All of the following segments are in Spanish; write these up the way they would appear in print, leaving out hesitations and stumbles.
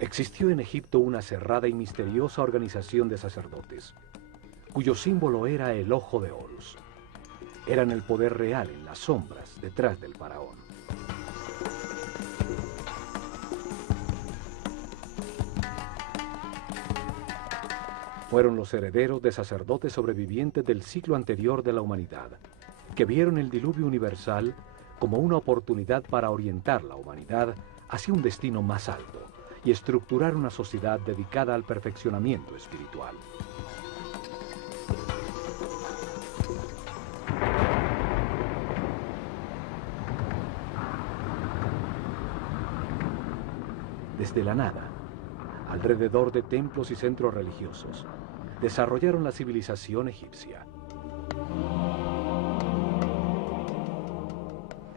Existió en Egipto una cerrada y misteriosa organización de sacerdotes, cuyo símbolo era el ojo de Horus. Eran el poder real en las sombras detrás del faraón. Fueron los herederos de sacerdotes sobrevivientes del ciclo anterior de la humanidad, que vieron el diluvio universal como una oportunidad para orientar la humanidad hacia un destino más alto y estructurar una sociedad dedicada al perfeccionamiento espiritual. Desde la nada, alrededor de templos y centros religiosos, desarrollaron la civilización egipcia.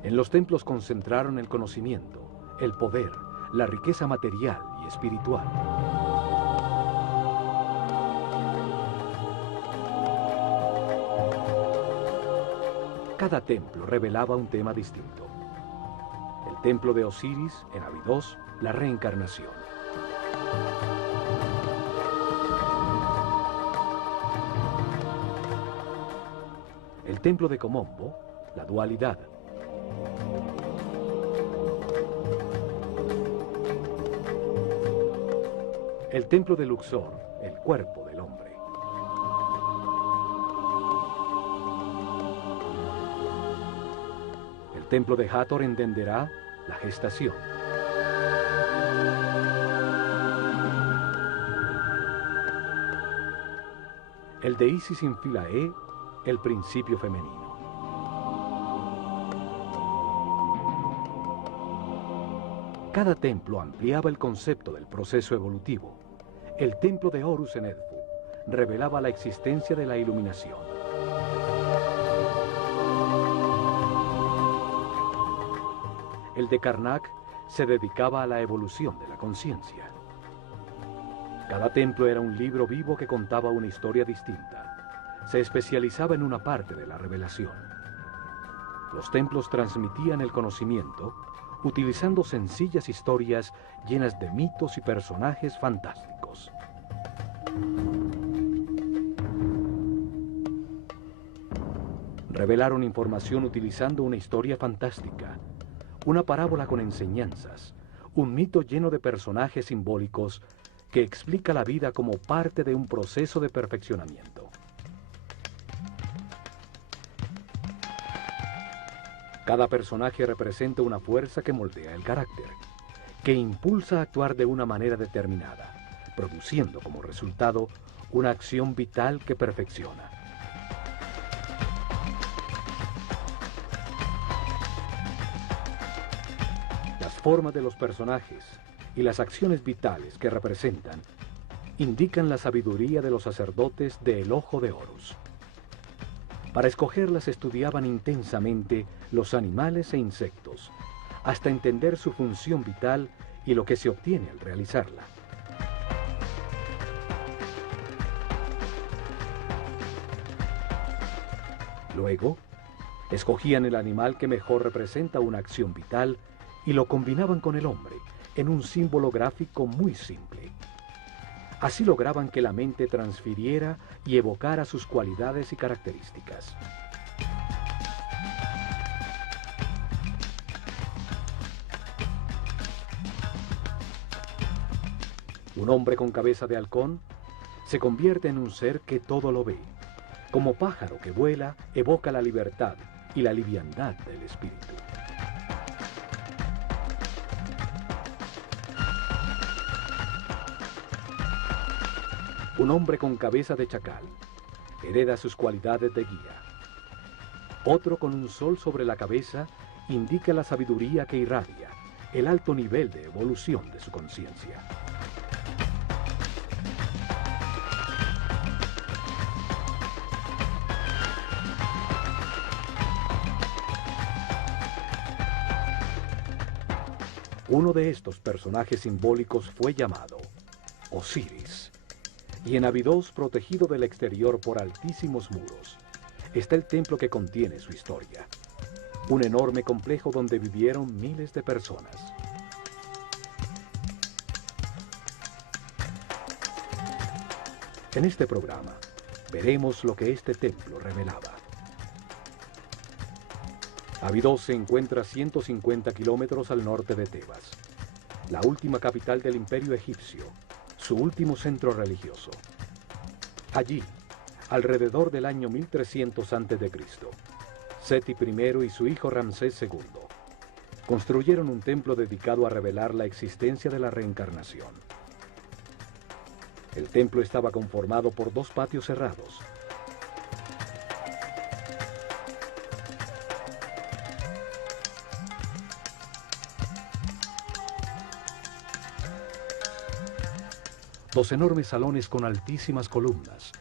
En los templos concentraron el conocimiento, el poder, la riqueza material y espiritual. Cada templo revelaba un tema distinto. El templo de Osiris, en Abidos, la reencarnación. El templo de Komombo, la dualidad. El templo de Luxor, el cuerpo del hombre. El templo de Hathor en Denderah, la gestación. El de Isis en Philae, el principio femenino. Cada templo ampliaba el concepto del proceso evolutivo. El templo de Horus en Edfu revelaba la existencia de la iluminación. El de Karnak se dedicaba a la evolución de la conciencia. Cada templo era un libro vivo que contaba una historia distinta. Se especializaba en una parte de la revelación. Los templos transmitían el conocimiento utilizando sencillas historias llenas de mitos y personajes fantásticos. Revelaron información utilizando una historia fantástica, una parábola con enseñanzas, un mito lleno de personajes simbólicos que explica la vida como parte de un proceso de perfeccionamiento. Cada personaje representa una fuerza que moldea el carácter, que impulsa a actuar de una manera determinada, produciendo como resultado una acción vital que perfecciona. Las formas de los personajes y las acciones vitales que representan indican la sabiduría de los sacerdotes del Ojo de Horus. Para escogerlas estudiaban intensamente los animales e insectos, hasta entender su función vital y lo que se obtiene al realizarla. Luego, escogían el animal que mejor representa una acción vital y lo combinaban con el hombre en un símbolo gráfico muy simple. Así lograban que la mente transfiriera y evocara sus cualidades y características. Un hombre con cabeza de halcón se convierte en un ser que todo lo ve. Como pájaro que vuela, evoca la libertad y la liviandad del espíritu. Un hombre con cabeza de chacal hereda sus cualidades de guía. Otro con un sol sobre la cabeza indica la sabiduría que irradia, el alto nivel de evolución de su conciencia. Uno de estos personajes simbólicos fue llamado Osiris. Y en Abidos, protegido del exterior por altísimos muros, está el templo que contiene su historia. Un enorme complejo donde vivieron miles de personas. En este programa, veremos lo que este templo revelaba. Abidos se encuentra a 150 kilómetros al norte de Tebas, la última capital del Imperio egipcio, su último centro religioso. Allí, alrededor del año 1300 a.C., Seti I y su hijo Ramsés II construyeron un templo dedicado a revelar la existencia de la reencarnación. El templo estaba conformado por 2 patios cerrados. Dos enormes salones con altísimas columnas.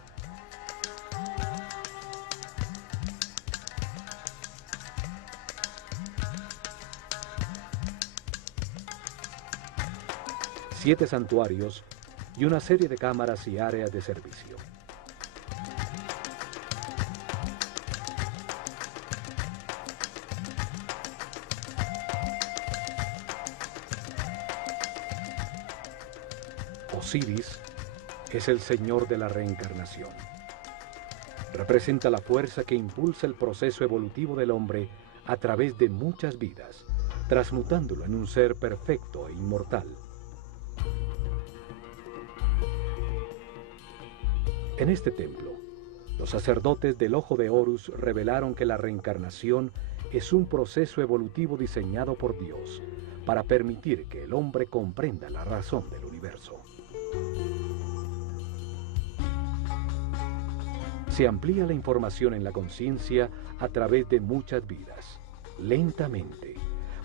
Siete santuarios y una serie de cámaras y áreas de servicio. Osiris es el señor de la reencarnación. Representa la fuerza que impulsa el proceso evolutivo del hombre a través de muchas vidas, transmutándolo en un ser perfecto e inmortal. En este templo, los sacerdotes del Ojo de Horus revelaron que la reencarnación es un proceso evolutivo diseñado por Dios para permitir que el hombre comprenda la razón del universo. Se amplía la información en la conciencia a través de muchas vidas, lentamente,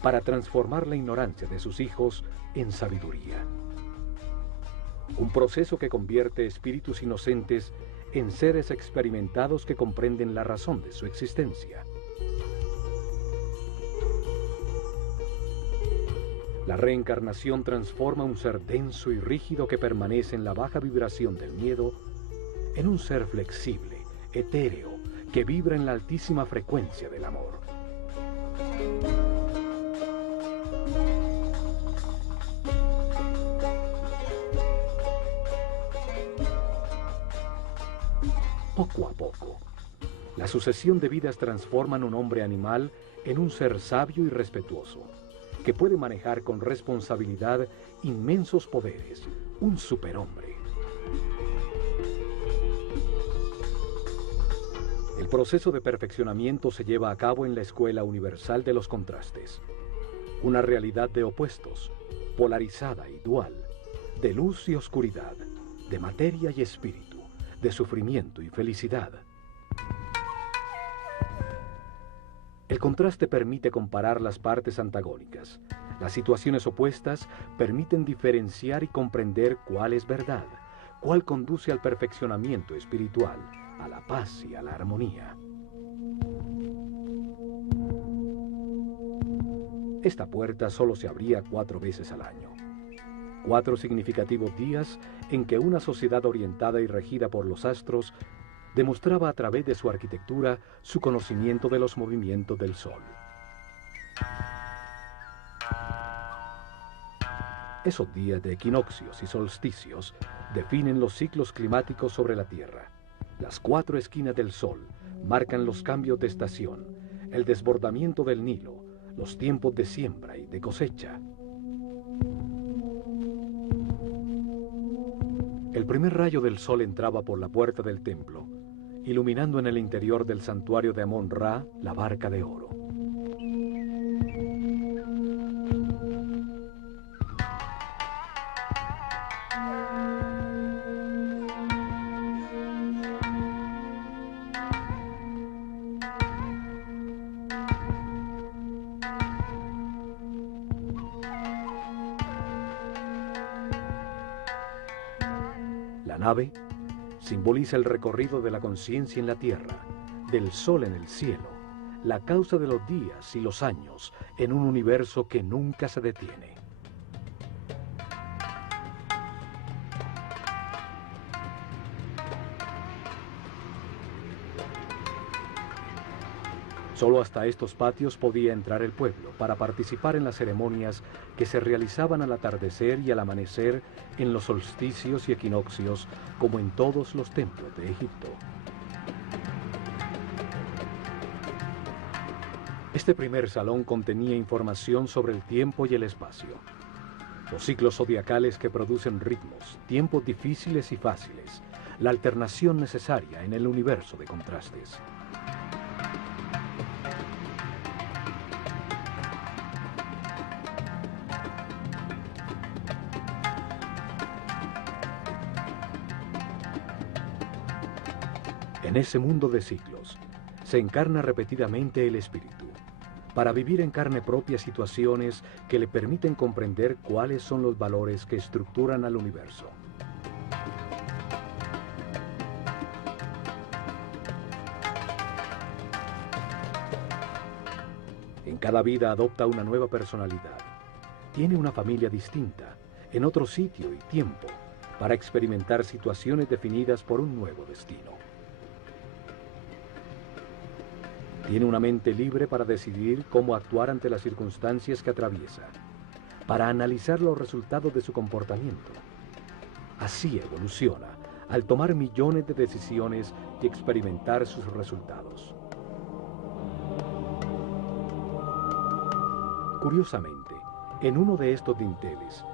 para transformar la ignorancia de sus hijos en sabiduría. Un proceso que convierte espíritus inocentes en seres experimentados que comprenden la razón de su existencia. La reencarnación transforma un ser denso y rígido que permanece en la baja vibración del miedo en un ser flexible, etéreo, que vibra en la altísima frecuencia del amor. Poco a poco, la sucesión de vidas transforman un hombre animal en un ser sabio y respetuoso, que puede manejar con responsabilidad inmensos poderes, un superhombre. El proceso de perfeccionamiento se lleva a cabo en la Escuela Universal de los Contrastes, una realidad de opuestos, polarizada y dual, de luz y oscuridad, de materia y espíritu, de sufrimiento y felicidad. El contraste permite comparar las partes antagónicas. Las situaciones opuestas permiten diferenciar y comprender cuál es verdad, cuál conduce al perfeccionamiento espiritual, a la paz y a la armonía. Esta puerta solo se abría 4 veces al año. 4 significativos días en que una sociedad orientada y regida por los astros demostraba a través de su arquitectura su conocimiento de los movimientos del Sol. Esos días de equinoccios y solsticios definen los ciclos climáticos sobre la Tierra. Las 4 esquinas del Sol marcan los cambios de estación, el desbordamiento del Nilo, los tiempos de siembra y de cosecha. El primer rayo del sol entraba por la puerta del templo, iluminando en el interior del santuario de Amón-Ra la barca de oro. La nave simboliza el recorrido de la conciencia en la tierra, del sol en el cielo, la causa de los días y los años en un universo que nunca se detiene. Solo hasta estos patios podía entrar el pueblo para participar en las ceremonias que se realizaban al atardecer y al amanecer en los solsticios y equinoccios, como en todos los templos de Egipto. Este primer salón contenía información sobre el tiempo y el espacio, los ciclos zodiacales que producen ritmos, tiempos difíciles y fáciles, la alternación necesaria en el universo de contrastes. En ese mundo de ciclos, se encarna repetidamente el espíritu, para vivir en carne propia situaciones que le permiten comprender cuáles son los valores que estructuran al universo. En cada vida adopta una nueva personalidad. Tiene una familia distinta, en otro sitio y tiempo, para experimentar situaciones definidas por un nuevo destino. Tiene una mente libre para decidir cómo actuar ante las circunstancias que atraviesa, para analizar los resultados de su comportamiento. Así evoluciona, al tomar millones de decisiones y experimentar sus resultados. Curiosamente, en uno de estos dinteles,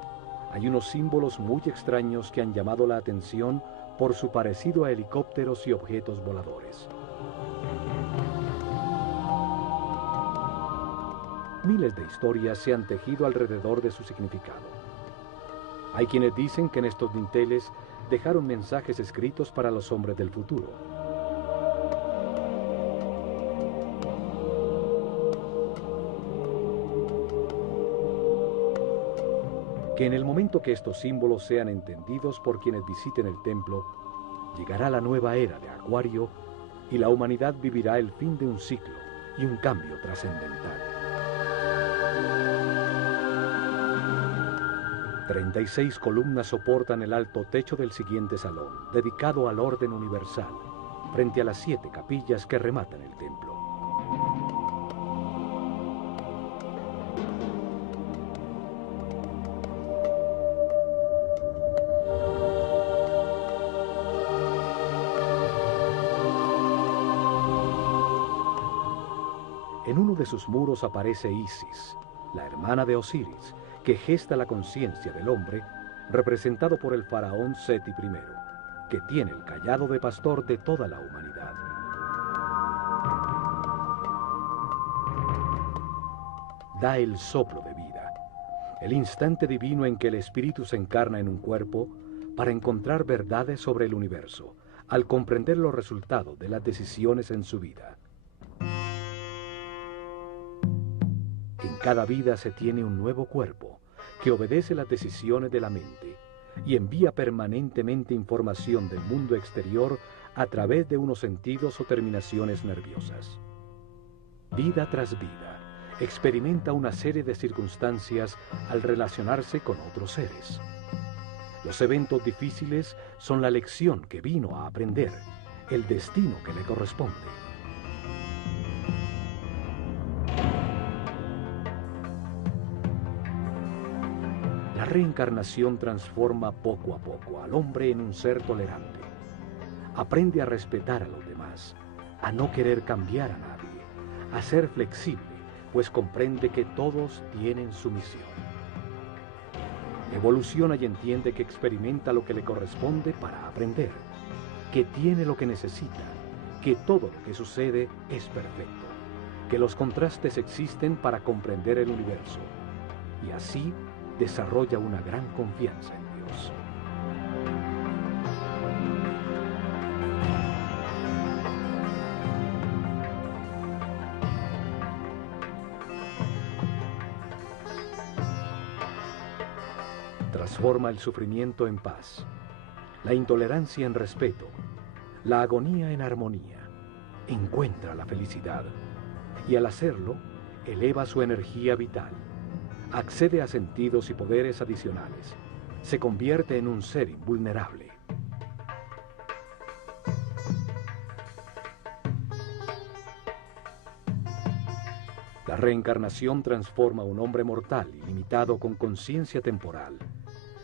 hay unos símbolos muy extraños que han llamado la atención por su parecido a helicópteros y objetos voladores. Miles de historias se han tejido alrededor de su significado. Hay quienes dicen que en estos dinteles dejaron mensajes escritos para los hombres del futuro. Que en el momento que estos símbolos sean entendidos por quienes visiten el templo, llegará la nueva era de Acuario y la humanidad vivirá el fin de un ciclo y un cambio trascendental. 36 columnas soportan el alto techo del siguiente salón, dedicado al orden universal, frente a las 7 capillas que rematan el templo. En uno de sus muros aparece Isis, la hermana de Osiris, que gesta la conciencia del hombre, representado por el faraón Seti I, que tiene el cayado de pastor de toda la humanidad. Da el soplo de vida, el instante divino en que el espíritu se encarna en un cuerpo para encontrar verdades sobre el universo, al comprender los resultados de las decisiones en su vida. En cada vida se tiene un nuevo cuerpo que obedece las decisiones de la mente y envía permanentemente información del mundo exterior a través de unos sentidos o terminaciones nerviosas. Vida tras vida, experimenta una serie de circunstancias al relacionarse con otros seres. Los eventos difíciles son la lección que vino a aprender, el destino que le corresponde. La reencarnación transforma poco a poco al hombre en un ser tolerante. Aprende a respetar a los demás, a no querer cambiar a nadie, a ser flexible, pues comprende que todos tienen su misión. Evoluciona y entiende que experimenta lo que le corresponde para aprender, que tiene lo que necesita, que todo lo que sucede es perfecto, que los contrastes existen para comprender el universo, y así desarrolla una gran confianza en Dios. Transforma el sufrimiento en paz, la intolerancia en respeto, la agonía en armonía. Encuentra la felicidad y al hacerlo, eleva su energía vital. Accede a sentidos y poderes adicionales. Se convierte en un ser invulnerable. La reencarnación transforma a un hombre mortal y limitado con conciencia temporal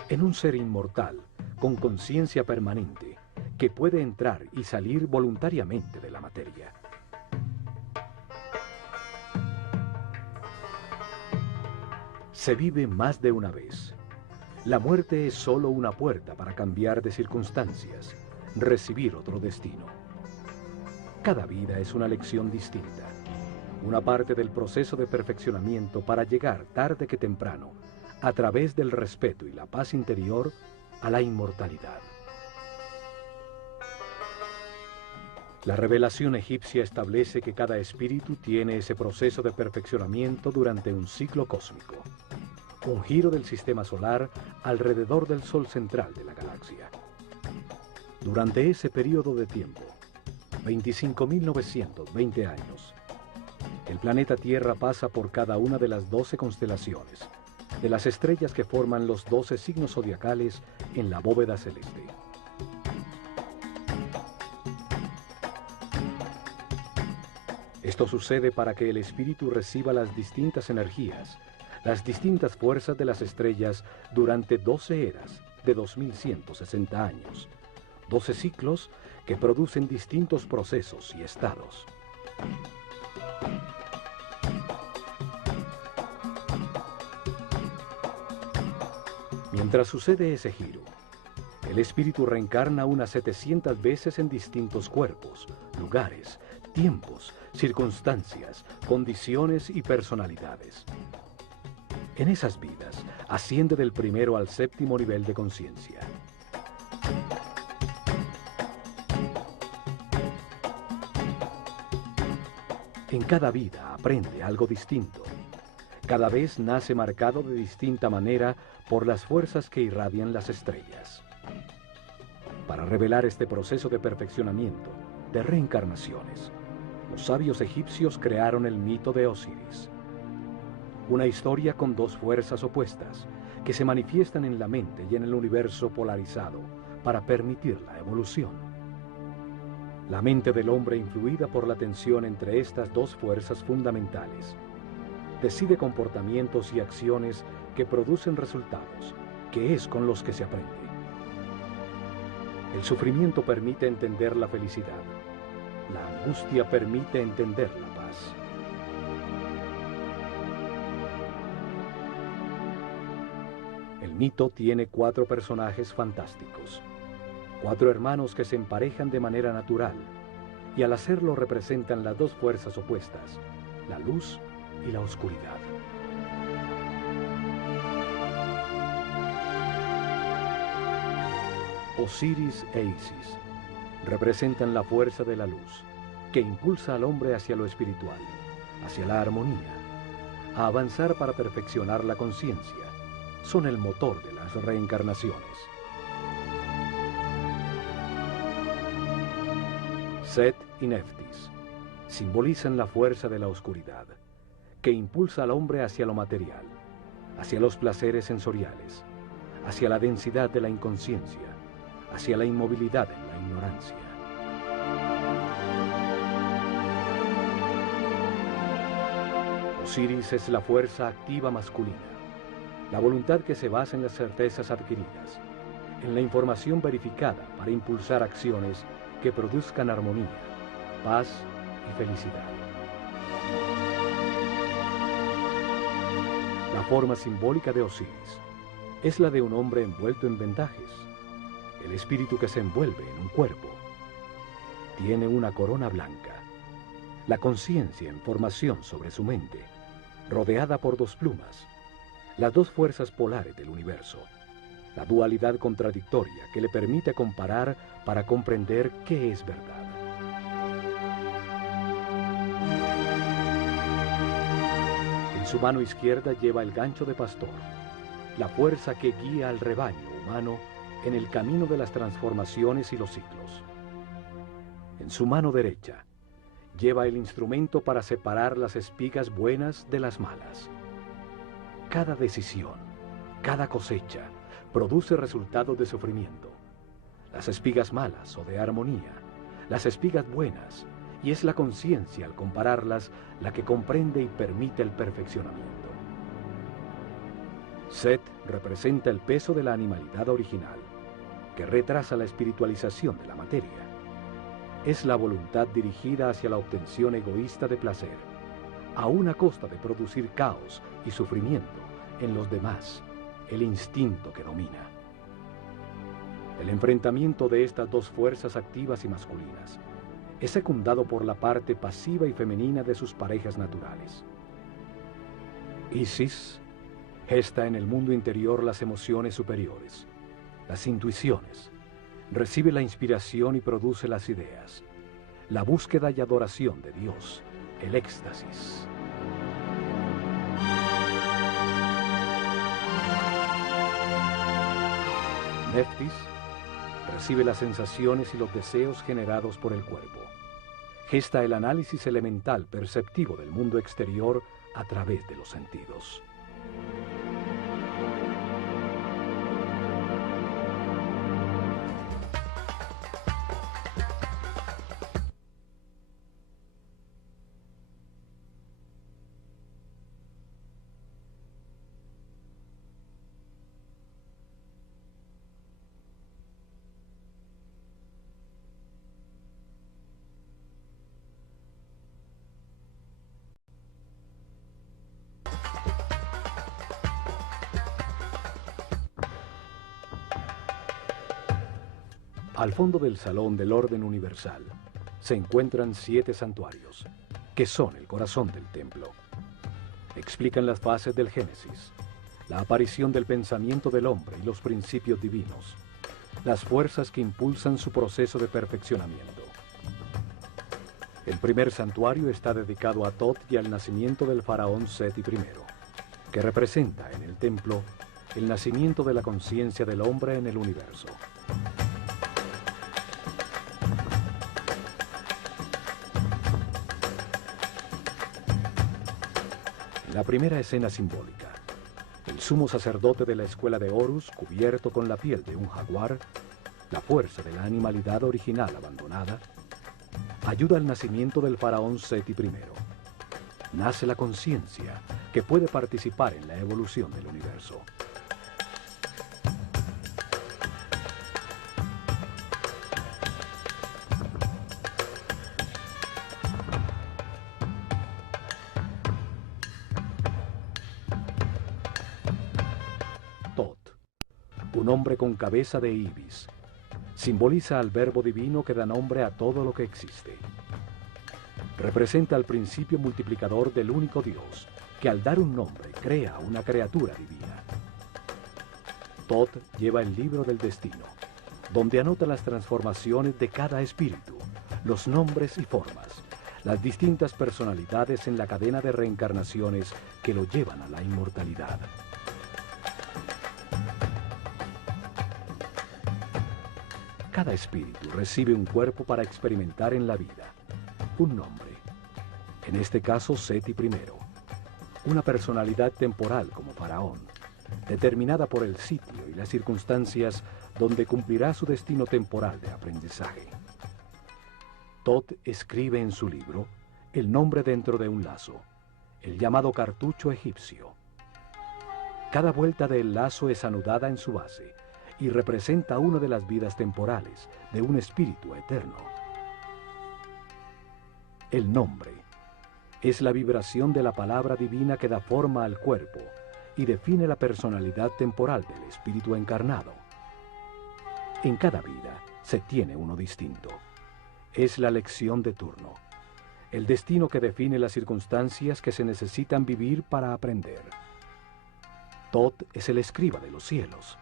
en un ser inmortal con conciencia permanente que puede entrar y salir voluntariamente de la materia. Se vive más de una vez. La muerte es solo una puerta para cambiar de circunstancias, recibir otro destino. Cada vida es una lección distinta, una parte del proceso de perfeccionamiento para llegar tarde que temprano, a través del respeto y la paz interior, a la inmortalidad. La revelación egipcia establece que cada espíritu tiene ese proceso de perfeccionamiento durante un ciclo cósmico, un giro del sistema solar alrededor del Sol central de la galaxia. Durante ese periodo de tiempo, 25.920 años, el planeta Tierra pasa por cada una de las 12 constelaciones, de las estrellas que forman los 12 signos zodiacales en la bóveda celeste. Esto sucede para que el espíritu reciba las distintas energías, las distintas fuerzas de las estrellas durante 12 eras de 2160 años, 12 ciclos que producen distintos procesos y estados. Mientras sucede ese giro, el espíritu reencarna unas 700 veces en distintos cuerpos, lugares, tiempos, circunstancias, condiciones y personalidades. En esas vidas, asciende del primero al séptimo nivel de conciencia. En cada vida aprende algo distinto. Cada vez nace marcado de distinta manera por las fuerzas que irradian las estrellas. Para revelar este proceso de perfeccionamiento, de reencarnaciones, los sabios egipcios crearon el mito de Osiris. Una historia con dos fuerzas opuestas que se manifiestan en la mente y en el universo polarizado para permitir la evolución. La mente del hombre, influida por la tensión entre estas dos fuerzas fundamentales, decide comportamientos y acciones que producen resultados, que es con los que se aprende. El sufrimiento permite entender la felicidad. La angustia permite entender la paz. El mito tiene 4 personajes fantásticos, 4 hermanos que se emparejan de manera natural y al hacerlo representan las dos fuerzas opuestas, la luz y la oscuridad. Osiris e Isis representan la fuerza de la luz, que impulsa al hombre hacia lo espiritual, hacia la armonía, a avanzar para perfeccionar la conciencia. Son el motor de las reencarnaciones. Set y Neftis simbolizan la fuerza de la oscuridad, que impulsa al hombre hacia lo material, hacia los placeres sensoriales, hacia la densidad de la inconsciencia, hacia la inmovilidad en la ignorancia. Osiris es la fuerza activa masculina, la voluntad que se basa en las certezas adquiridas, en la información verificada para impulsar acciones que produzcan armonía, paz y felicidad. La forma simbólica de Osiris es la de un hombre envuelto en vendajes, el espíritu que se envuelve en un cuerpo. Tiene una corona blanca, la conciencia en formación sobre su mente, rodeada por 2 plumas, las 2 fuerzas polares del universo, la dualidad contradictoria que le permite comparar para comprender qué es verdad. En su mano izquierda lleva el gancho de pastor, la fuerza que guía al rebaño humano en el camino de las transformaciones y los ciclos. En su mano derecha lleva el instrumento para separar las espigas buenas de las malas. Cada decisión, cada cosecha, produce resultados de sufrimiento. Las espigas malas o de armonía, las espigas buenas y es la conciencia, al compararlas, la que comprende y permite el perfeccionamiento. Set representa el peso de la animalidad original, que retrasa la espiritualización de la materia. Es la voluntad dirigida hacia la obtención egoísta de placer, aún a costa de producir caos y sufrimiento en los demás, el instinto que domina. El enfrentamiento de estas dos fuerzas activas y masculinas es secundado por la parte pasiva y femenina de sus parejas naturales. Isis gesta en el mundo interior las emociones superiores, las intuiciones, recibe la inspiración y produce las ideas, la búsqueda y adoración de Dios, el éxtasis. Neftis recibe las sensaciones y los deseos generados por el cuerpo. Gesta el análisis elemental perceptivo del mundo exterior a través de los sentidos. Al fondo del salón del orden universal se encuentran 7 santuarios, que son el corazón del templo. Explican las fases del Génesis, la aparición del pensamiento del hombre y los principios divinos, las fuerzas que impulsan su proceso de perfeccionamiento. El primer santuario está dedicado a Tot y al nacimiento del faraón Seti I, que representa en el templo el nacimiento de la conciencia del hombre en el universo. La primera escena simbólica. El sumo sacerdote de la escuela de Horus, cubierto con la piel de un jaguar, la fuerza de la animalidad original abandonada, ayuda al nacimiento del faraón Seti I. Nace la conciencia que puede participar en la evolución del universo. Tot, un hombre con cabeza de ibis, simboliza al verbo divino que da nombre a todo lo que existe. Representa el principio multiplicador del único Dios, que al dar un nombre crea una criatura divina. Tot lleva el libro del destino, donde anota las transformaciones de cada espíritu, los nombres y formas, las distintas personalidades en la cadena de reencarnaciones que lo llevan a la inmortalidad. Cada espíritu recibe un cuerpo para experimentar en la vida, un nombre, en este caso Seti I, una personalidad temporal como faraón, determinada por el sitio y las circunstancias donde cumplirá su destino temporal de aprendizaje. Tot escribe en su libro el nombre dentro de un lazo, el llamado cartucho egipcio. Cada vuelta del lazo es anudada en su base y representa una de las vidas temporales de un espíritu eterno. El nombre es la vibración de la palabra divina que da forma al cuerpo y define la personalidad temporal del espíritu encarnado. En cada vida se tiene uno distinto. Es la lección de turno, el destino que define las circunstancias que se necesitan vivir para aprender. Tot es el escriba de los cielos.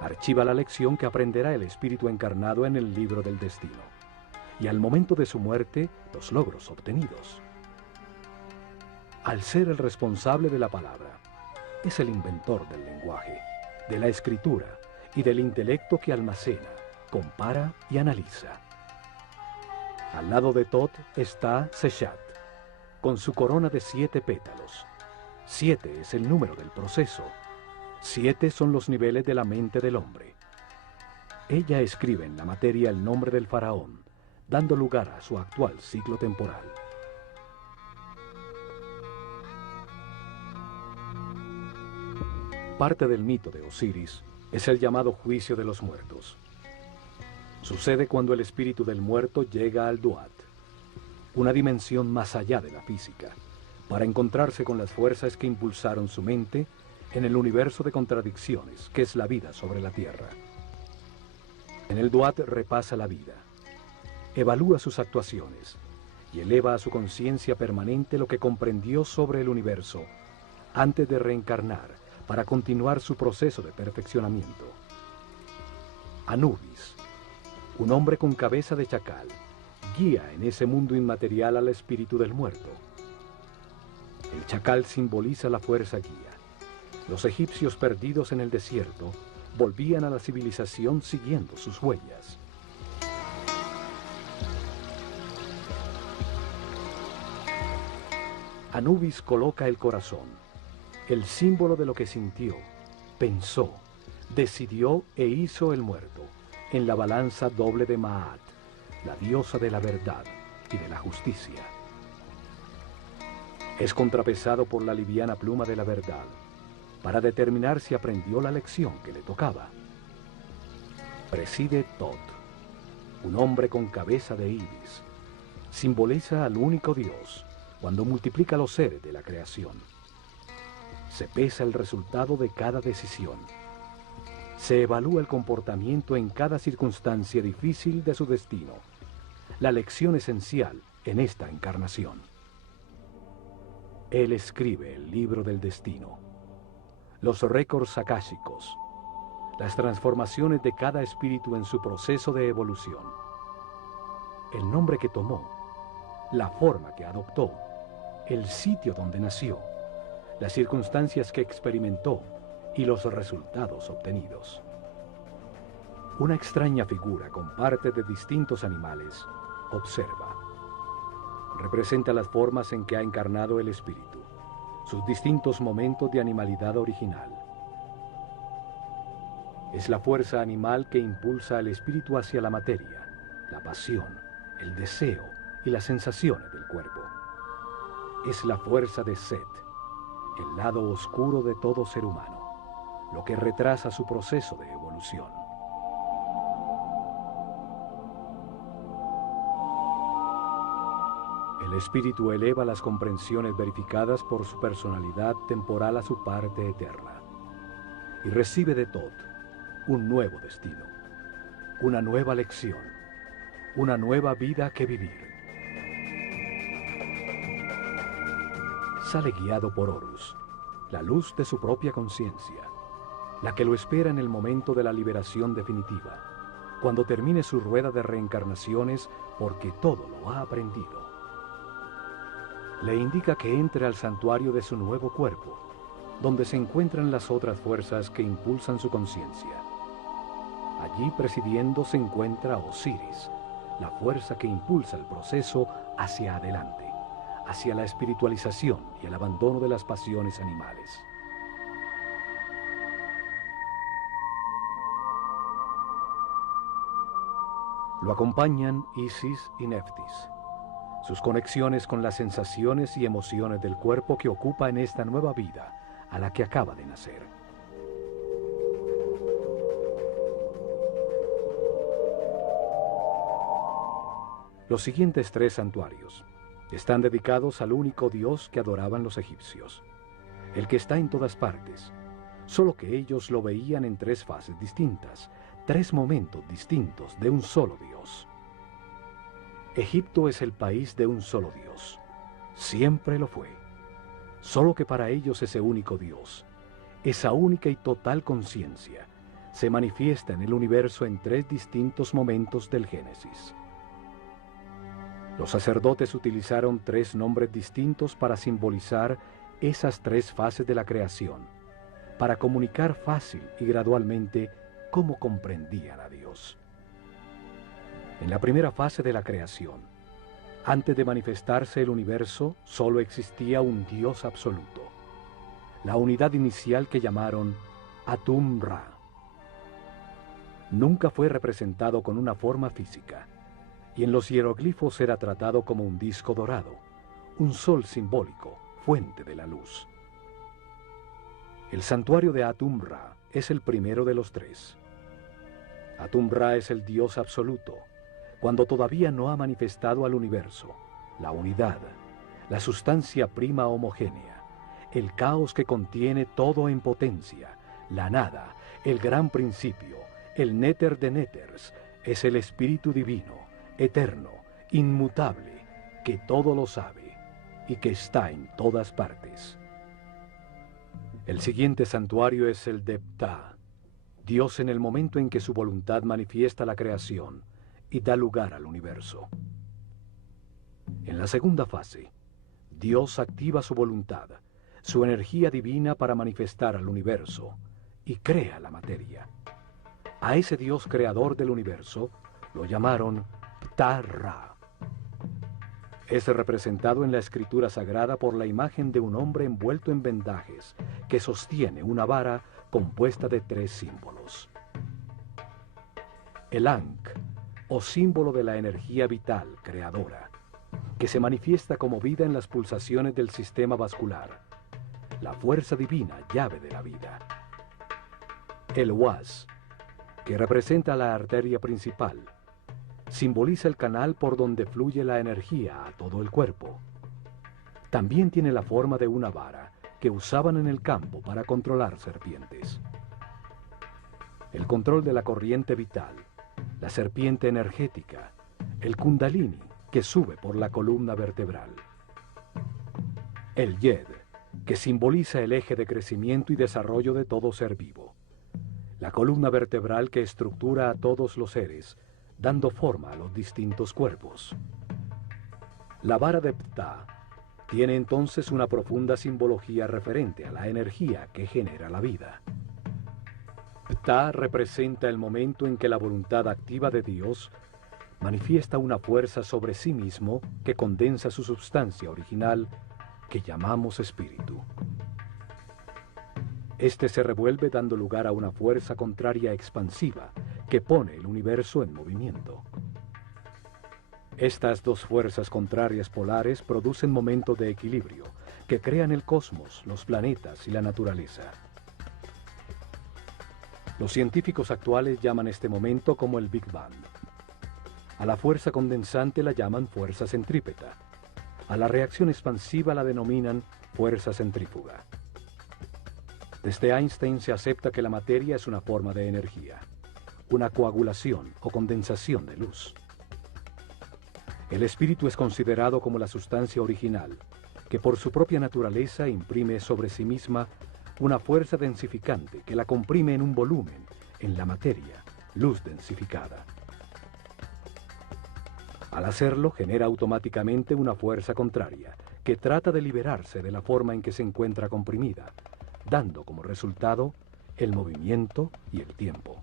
Archiva la lección que aprenderá el espíritu encarnado en el libro del destino, y al momento de su muerte, los logros obtenidos. Al ser el responsable de la palabra, es el inventor del lenguaje, de la escritura y del intelecto que almacena, compara y analiza. Al lado de Tot está Seshat, con su corona de 7 pétalos. 7 es el número del proceso. 7 son los niveles de la mente del hombre. Ella escribe en la materia el nombre del faraón, dando lugar a su actual ciclo temporal. Parte del mito de Osiris es el llamado juicio de los muertos. Sucede cuando el espíritu del muerto llega al Duat, una dimensión más allá de la física, para encontrarse con las fuerzas que impulsaron su mente en el universo de contradicciones que es la vida sobre la Tierra. En el Duat repasa la vida, evalúa sus actuaciones y eleva a su conciencia permanente lo que comprendió sobre el universo antes de reencarnar para continuar su proceso de perfeccionamiento. Anubis, un hombre con cabeza de chacal, guía en ese mundo inmaterial al espíritu del muerto. El chacal simboliza la fuerza guía. Los egipcios perdidos en el desierto volvían a la civilización siguiendo sus huellas. Anubis coloca el corazón, el símbolo de lo que sintió, pensó, decidió e hizo el muerto, en la balanza doble de Maat, la diosa de la verdad y de la justicia. Es contrapesado por la liviana pluma de la verdad, para determinar si aprendió la lección que le tocaba. Preside Tot, un hombre con cabeza de ibis. Simboliza al único Dios cuando multiplica los seres de la creación. Se pesa el resultado de cada decisión. Se evalúa el comportamiento en cada circunstancia difícil de su destino, la lección esencial en esta encarnación. Él escribe el libro del destino, los récords akáshicos, las transformaciones de cada espíritu en su proceso de evolución, el nombre que tomó, la forma que adoptó, el sitio donde nació, las circunstancias que experimentó y los resultados obtenidos. Una extraña figura con partes de distintos animales observa. Representa las formas en que ha encarnado el espíritu, sus distintos momentos de animalidad original. Es la fuerza animal que impulsa al espíritu hacia la materia, la pasión, el deseo y las sensaciones del cuerpo. Es la fuerza de Set, el lado oscuro de todo ser humano, lo que retrasa su proceso de evolución. El espíritu eleva las comprensiones verificadas por su personalidad temporal a su parte eterna y recibe de Tot un nuevo destino, una nueva lección, una nueva vida que vivir. Sale guiado por Horus, la luz de su propia conciencia, la que lo espera en el momento de la liberación definitiva, cuando termine su rueda de reencarnaciones porque todo lo ha aprendido. Le indica que entre al santuario de su nuevo cuerpo, donde se encuentran las otras fuerzas que impulsan su conciencia. Allí presidiendo se encuentra Osiris, la fuerza que impulsa el proceso hacia adelante, hacia la espiritualización y el abandono de las pasiones animales. Lo acompañan Isis y Neftis, sus conexiones con las sensaciones y emociones del cuerpo que ocupa en esta nueva vida a la que acaba de nacer. Los siguientes 3 santuarios están dedicados al único Dios que adoraban los egipcios, el que está en todas partes, solo que ellos lo veían en 3 fases distintas, 3 momentos distintos de un solo Dios. Egipto es el país de un solo Dios, siempre lo fue, solo que para ellos ese único Dios, esa única y total conciencia, se manifiesta en el universo en 3 distintos momentos del Génesis. Los sacerdotes utilizaron 3 nombres distintos para simbolizar esas 3 fases de la creación, para comunicar fácil y gradualmente cómo comprendían a Dios. En la primera fase de la creación, antes de manifestarse el universo, solo existía un Dios absoluto, la unidad inicial que llamaron Atum-Ra. Nunca fue representado con una forma física. y en los hieroglifos era tratado como un disco dorado, un sol simbólico, fuente de la luz. El santuario de Atum-Ra es el primero de los tres. Atum-Ra es el Dios absoluto, cuando todavía no ha manifestado al universo, la unidad, la sustancia prima homogénea, el caos que contiene todo en potencia, la nada, el gran principio, el néter de néters, es el Espíritu Divino, eterno, inmutable, que todo lo sabe y que está en todas partes. El siguiente santuario es el de Ptah, Dios en el momento en que su voluntad manifiesta la creación y da lugar al universo. En la segunda fase, Dios activa su voluntad, su energía divina para manifestar al universo y crea la materia. A ese Dios creador del universo lo llamaron Ptah-Ra. Es representado en la escritura sagrada por la imagen de un hombre envuelto en vendajes que sostiene una vara compuesta de tres símbolos. El Ankh, o símbolo de la energía vital creadora, que se manifiesta como vida en las pulsaciones del sistema vascular, la fuerza divina, llave de la vida. El Was, que representa la arteria principal, simboliza el canal por donde fluye la energía a todo el cuerpo. También tiene la forma de una vara que usaban en el campo para controlar serpientes. El control de la corriente vital, la serpiente energética, el kundalini que sube por la columna vertebral. El Yed, que simboliza el eje de crecimiento y desarrollo de todo ser vivo. La columna vertebral que estructura a todos los seres, dando forma a los distintos cuerpos. La vara de Ptah tiene entonces una profunda simbología referente a la energía que genera la vida. Ptah representa el momento en que la voluntad activa de Dios manifiesta una fuerza sobre sí mismo que condensa su substancia original, que llamamos espíritu. Este se revuelve dando lugar a una fuerza contraria expansiva que pone el universo en movimiento. Estas dos fuerzas contrarias polares producen momentos de equilibrio que crean el cosmos, los planetas y la naturaleza. Los científicos actuales llaman este momento como el Big Bang. A la fuerza condensante la llaman fuerza centrípeta. A la reacción expansiva la denominan fuerza centrífuga. Desde Einstein se acepta que la materia es una forma de energía, una coagulación o condensación de luz. El espíritu es considerado como la sustancia original, que por su propia naturaleza imprime sobre sí misma una fuerza densificante que la comprime en un volumen, en la materia, luz densificada. Al hacerlo, genera automáticamente una fuerza contraria, que trata de liberarse de la forma en que se encuentra comprimida, dando como resultado el movimiento y el tiempo.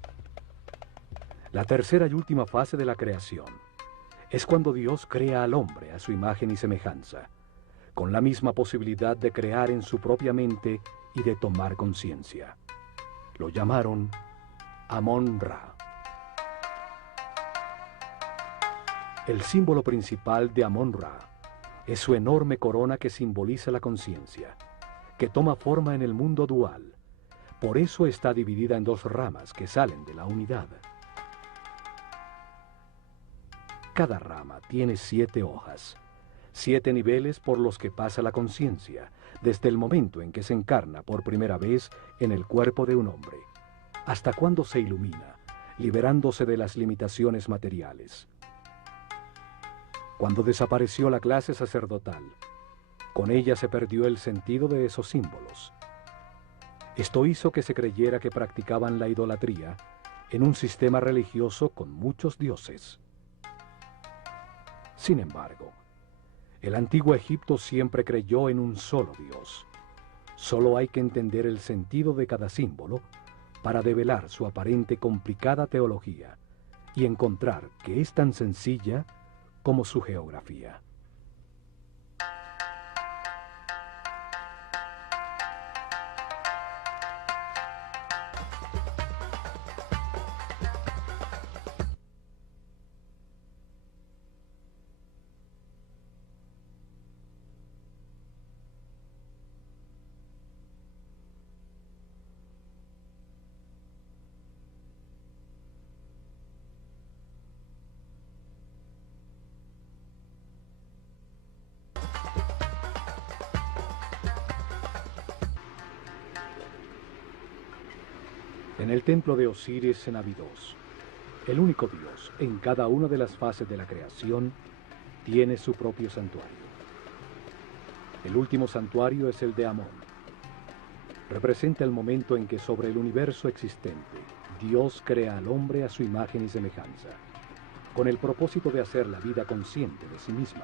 La tercera y última fase de la creación es cuando Dios crea al hombre a su imagen y semejanza, con la misma posibilidad de crear en su propia mente y de tomar conciencia. Lo llamaron Amon-Ra. El símbolo principal de Amon-Ra es su enorme corona que simboliza la conciencia, que toma forma en el mundo dual. Por eso está dividida en dos ramas que salen de la unidad. Cada rama tiene 7 hojas, 7 niveles por los que pasa la conciencia, desde el momento en que se encarna por primera vez en el cuerpo de un hombre, hasta cuando se ilumina, liberándose de las limitaciones materiales. Cuando desapareció la clase sacerdotal, con ella se perdió el sentido de esos símbolos. Esto hizo que se creyera que practicaban la idolatría en un sistema religioso con muchos dioses. Sin embargo, el antiguo Egipto siempre creyó en un solo Dios. Solo hay que entender el sentido de cada símbolo para develar su aparente complicada teología y encontrar que es tan sencilla como su geografía. En el templo de Osiris en Abidos, el único dios en cada una de las fases de la creación tiene su propio santuario. El último santuario es el de Amón. Representa el momento en que sobre el universo existente, Dios crea al hombre a su imagen y semejanza, con el propósito de hacer la vida consciente de sí misma.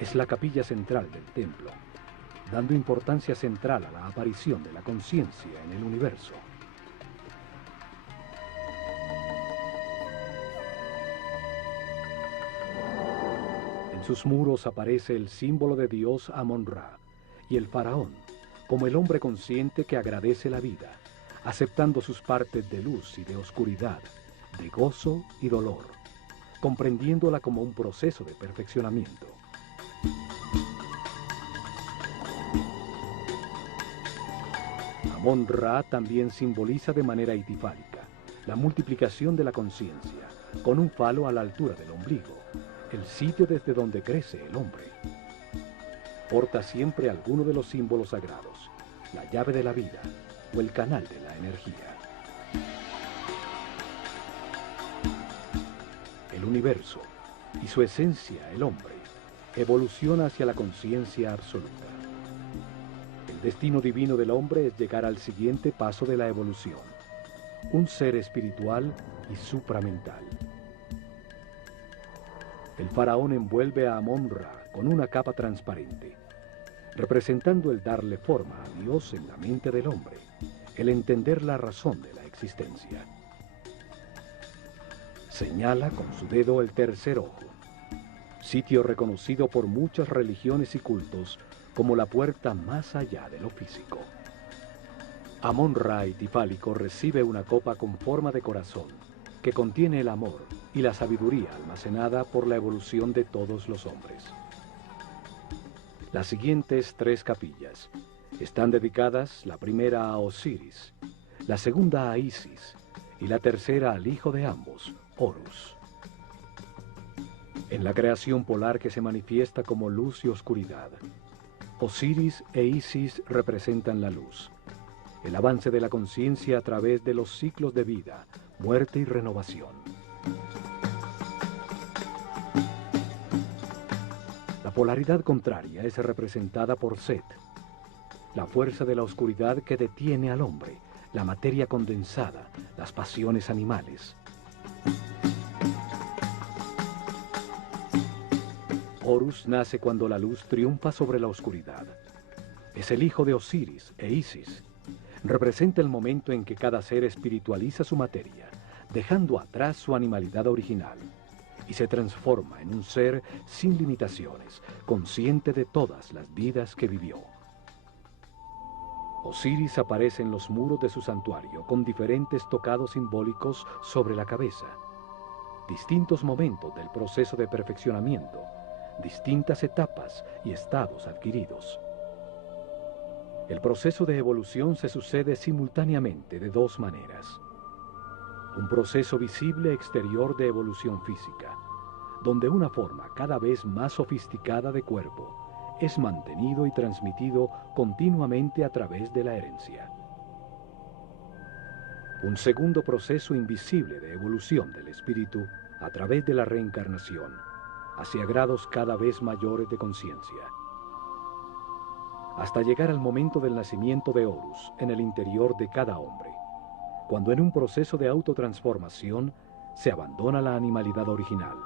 Es la capilla central del templo, dando importancia central a la aparición de la conciencia en el universo. En sus muros aparece el símbolo de Dios Amón-Ra y el faraón, como el hombre consciente que agradece la vida, aceptando sus partes de luz y de oscuridad, de gozo y dolor, comprendiéndola como un proceso de perfeccionamiento. Amón-Ra también simboliza de manera itifálica la multiplicación de la conciencia, con un falo a la altura del ombligo, el sitio desde donde crece el hombre. Porta siempre alguno de los símbolos sagrados, la llave de la vida o el canal de la energía. El universo y su esencia, el hombre, evoluciona hacia la conciencia absoluta. El destino divino del hombre es llegar al siguiente paso de la evolución, un ser espiritual y supramental. El faraón envuelve a Amón-Ra con una capa transparente, representando el darle forma a Dios en la mente del hombre, el entender la razón de la existencia. Señala con su dedo el tercer ojo, sitio reconocido por muchas religiones y cultos como la puerta más allá de lo físico. Amón-Ra itifálico recibe una copa con forma de corazón que contiene el amor y la sabiduría almacenada por la evolución de todos los hombres. Las siguientes 3 capillas están dedicadas, la primera a Osiris, la segunda a Isis y la tercera al hijo de ambos, Horus. En la creación polar que se manifiesta como luz y oscuridad, Osiris e Isis representan la luz, el avance de la conciencia a través de los ciclos de vida, muerte y renovación. La polaridad contraria es representada por Set, la fuerza de la oscuridad que detiene al hombre, la materia condensada, las pasiones animales. Horus nace cuando la luz triunfa sobre la oscuridad. Es el hijo de Osiris e Isis. Representa el momento en que cada ser espiritualiza su materia, dejando atrás su animalidad original, y se transforma en un ser sin limitaciones, consciente de todas las vidas que vivió. Osiris aparece en los muros de su santuario con diferentes tocados simbólicos sobre la cabeza, distintos momentos del proceso de perfeccionamiento, distintas etapas y estados adquiridos. El proceso de evolución se sucede simultáneamente de 2 maneras. Un proceso visible exterior de evolución física, donde una forma cada vez más sofisticada de cuerpo es mantenido y transmitido continuamente a través de la herencia. Un segundo proceso invisible de evolución del espíritu a través de la reencarnación, hacia grados cada vez mayores de conciencia, hasta llegar al momento del nacimiento de Horus en el interior de cada hombre, cuando en un proceso de autotransformación se abandona la animalidad original,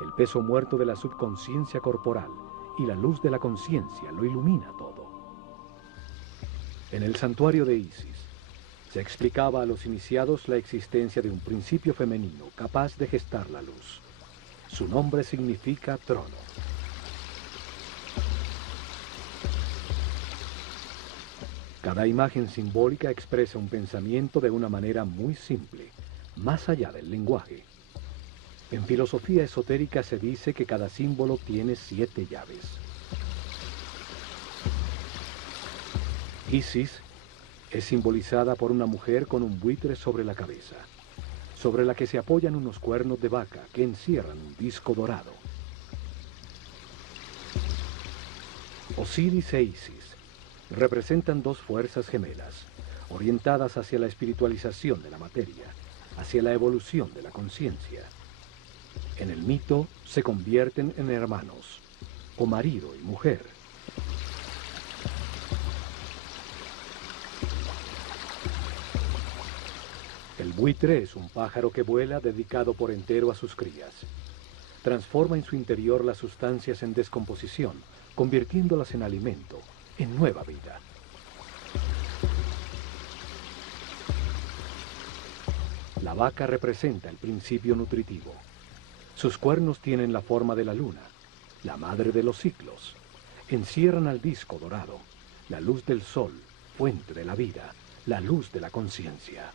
el peso muerto de la subconsciencia corporal y la luz de la conciencia lo ilumina todo. En el santuario de Isis se explicaba a los iniciados la existencia de un principio femenino capaz de gestar la luz. Su nombre significa trono. Cada imagen simbólica expresa un pensamiento de una manera muy simple, más allá del lenguaje. En filosofía esotérica se dice que cada símbolo tiene 7 llaves. Isis es simbolizada por una mujer con un buitre sobre la cabeza, sobre la que se apoyan unos cuernos de vaca que encierran un disco dorado. Osiris e Isis representan 2 fuerzas gemelas, orientadas hacia la espiritualización de la materia, hacia la evolución de la conciencia. En el mito se convierten en hermanos, o marido y mujer. El buitre es un pájaro que vuela dedicado por entero a sus crías. Transforma en su interior las sustancias en descomposición, convirtiéndolas en alimento, en nueva vida. La vaca representa el principio nutritivo. Sus cuernos tienen la forma de la luna, la madre de los ciclos. Encierran al disco dorado, la luz del sol, fuente de la vida, la luz de la conciencia.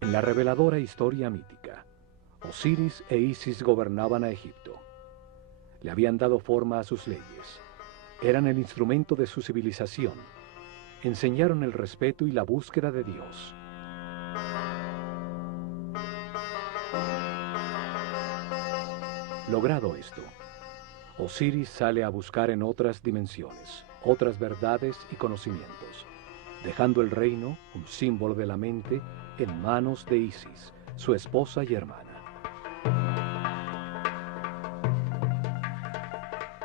En la reveladora historia mítica, Osiris e Isis gobernaban a Egipto. Le habían dado forma a sus leyes. Eran el instrumento de su civilización. Enseñaron el respeto y la búsqueda de Dios. Logrado esto, Osiris sale a buscar en otras dimensiones, otras verdades y conocimientos, dejando el reino, un símbolo de la mente, en manos de Isis, su esposa y hermana.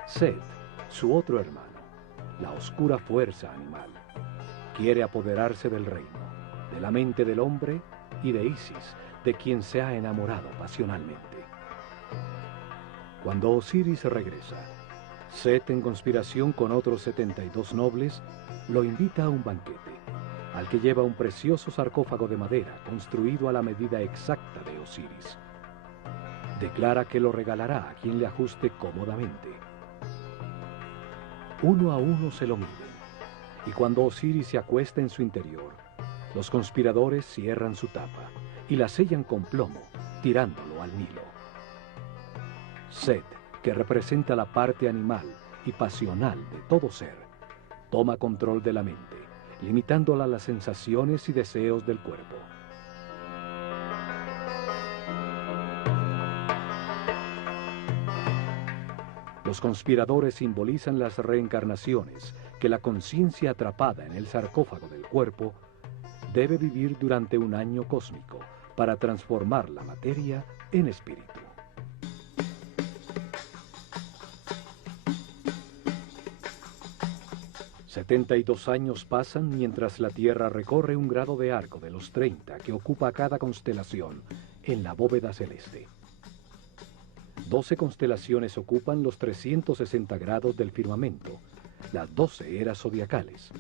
Set, su otro hermano, la oscura fuerza animal, quiere apoderarse del reino, de la mente del hombre y de Isis, de quien se ha enamorado pasionalmente. Cuando Osiris regresa, Set, en conspiración con otros 72 nobles, lo invita a un banquete, al que lleva un precioso sarcófago de madera construido a la medida exacta de Osiris. Declara que lo regalará a quien le ajuste cómodamente. Uno a uno se lo miden, y cuando Osiris se acuesta en su interior, los conspiradores cierran su tapa y la sellan con plomo, tirándolo al Nilo. Set, que representa la parte animal y pasional de todo ser, toma control de la mente, limitándola a las sensaciones y deseos del cuerpo. Los conspiradores simbolizan las reencarnaciones que la conciencia atrapada en el sarcófago del cuerpo debe vivir durante un año cósmico para transformar la materia en espíritu. $72 años pasan mientras la Tierra recorre un grado de arco de los 30 que ocupa cada constelación en la bóveda celeste. 12 constelaciones ocupan los 360 grados del firmamento, las 12 eras zodiacales.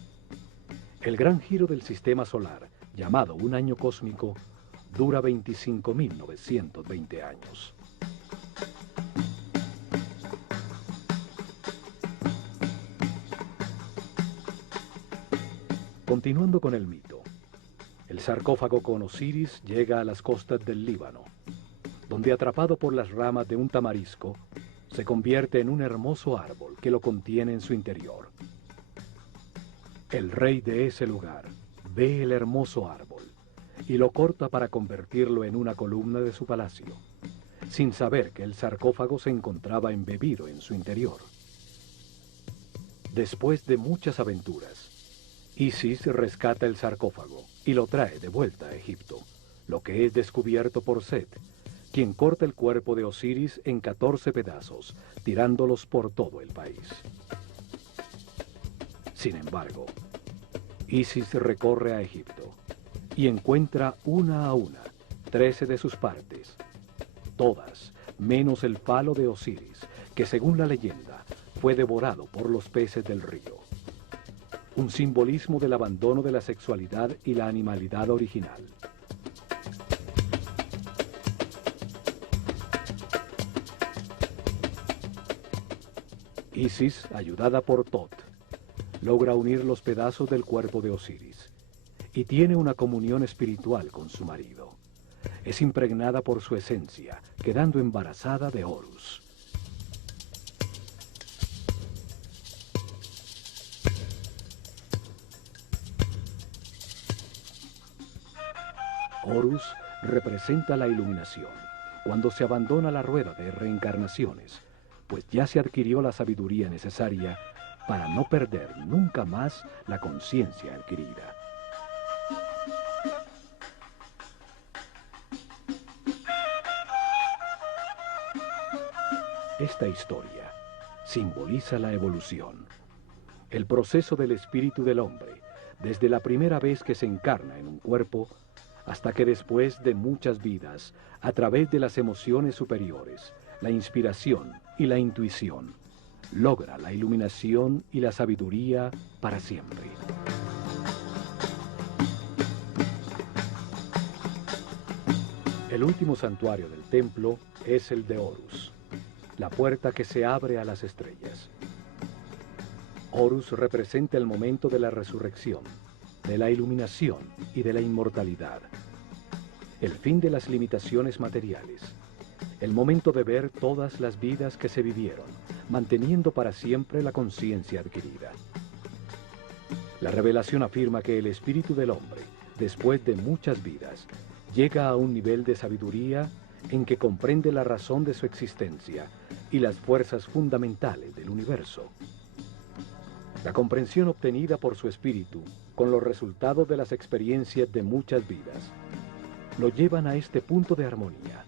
El gran giro del sistema solar, llamado un año cósmico, dura 25.920 años. Continuando con el mito, el sarcófago con Osiris llega a las costas del Líbano, donde, atrapado por las ramas de un tamarisco, se convierte en un hermoso árbol que lo contiene en su interior. El rey de ese lugar ve el hermoso árbol y lo corta para convertirlo en una columna de su palacio, sin saber que el sarcófago se encontraba embebido en su interior. Después de muchas aventuras, Isis rescata el sarcófago y lo trae de vuelta a Egipto, lo que es descubierto por Set, quien corta el cuerpo de Osiris en 14 pedazos, tirándolos por todo el país. Sin embargo, Isis recorre a Egipto y encuentra una a una 13 de sus partes, todas menos el falo de Osiris, que según la leyenda fue devorado por los peces del río. Un simbolismo del abandono de la sexualidad y la animalidad original. Isis, ayudada por Tot, logra unir los pedazos del cuerpo de Osiris y tiene una comunión espiritual con su marido. Es impregnada por su esencia, quedando embarazada de Horus. Horus representa la iluminación, cuando se abandona la rueda de reencarnaciones, pues ya se adquirió la sabiduría necesaria para no perder nunca más la conciencia adquirida. Esta historia simboliza la evolución, el proceso del espíritu del hombre, desde la primera vez que se encarna en un cuerpo, hasta que después de muchas vidas, a través de las emociones superiores, la inspiración y la intuición, logra la iluminación y la sabiduría para siempre. El último santuario del templo es el de Horus, la puerta que se abre a las estrellas. Horus representa el momento de la resurrección, de la iluminación y de la inmortalidad. El fin de las limitaciones materiales. El momento de ver todas las vidas que se vivieron, manteniendo para siempre la conciencia adquirida. La revelación afirma que el espíritu del hombre, después de muchas vidas, llega a un nivel de sabiduría en que comprende la razón de su existencia y las fuerzas fundamentales del universo. La comprensión obtenida por su espíritu, con los resultados de las experiencias de muchas vidas, lo llevan a este punto de armonía,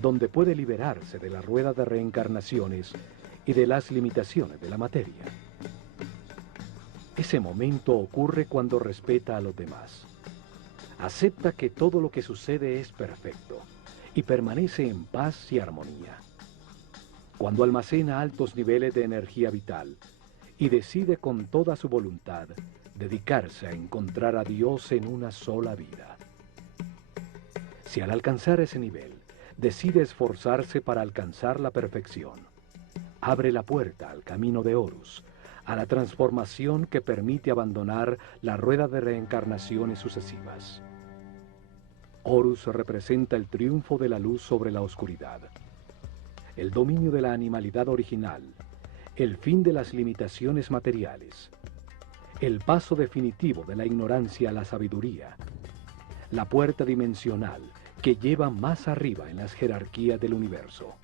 donde puede liberarse de la rueda de reencarnaciones y de las limitaciones de la materia. Ese momento ocurre cuando respeta a los demás. Acepta que todo lo que sucede es perfecto y permanece en paz y armonía. Cuando almacena altos niveles de energía vital y decide con toda su voluntad dedicarse a encontrar a Dios en una sola vida. Si al alcanzar ese nivel decide esforzarse para alcanzar la perfección, abre la puerta al camino de Horus, a la transformación que permite abandonar la rueda de reencarnaciones sucesivas. Horus representa el triunfo de la luz sobre la oscuridad, el dominio de la animalidad original, el fin de las limitaciones materiales, el paso definitivo de la ignorancia a la sabiduría, la puerta dimensional que lleva más arriba en las jerarquías del universo.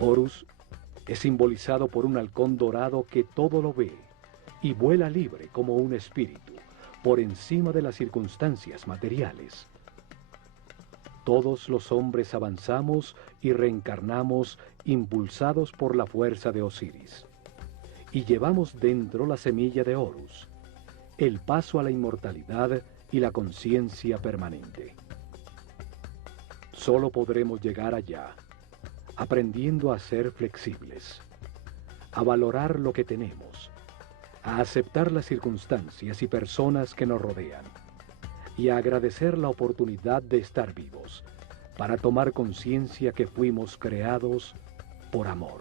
Horus es simbolizado por un halcón dorado que todo lo ve y vuela libre como un espíritu, por encima de las circunstancias materiales. Todos los hombres avanzamos y reencarnamos impulsados por la fuerza de Osiris, y llevamos dentro la semilla de Horus, el paso a la inmortalidad y la conciencia permanente. Solo podremos llegar allá, aprendiendo a ser flexibles, a valorar lo que tenemos, a aceptar las circunstancias y personas que nos rodean, y a agradecer la oportunidad de estar vivos, para tomar conciencia que fuimos creados por amor.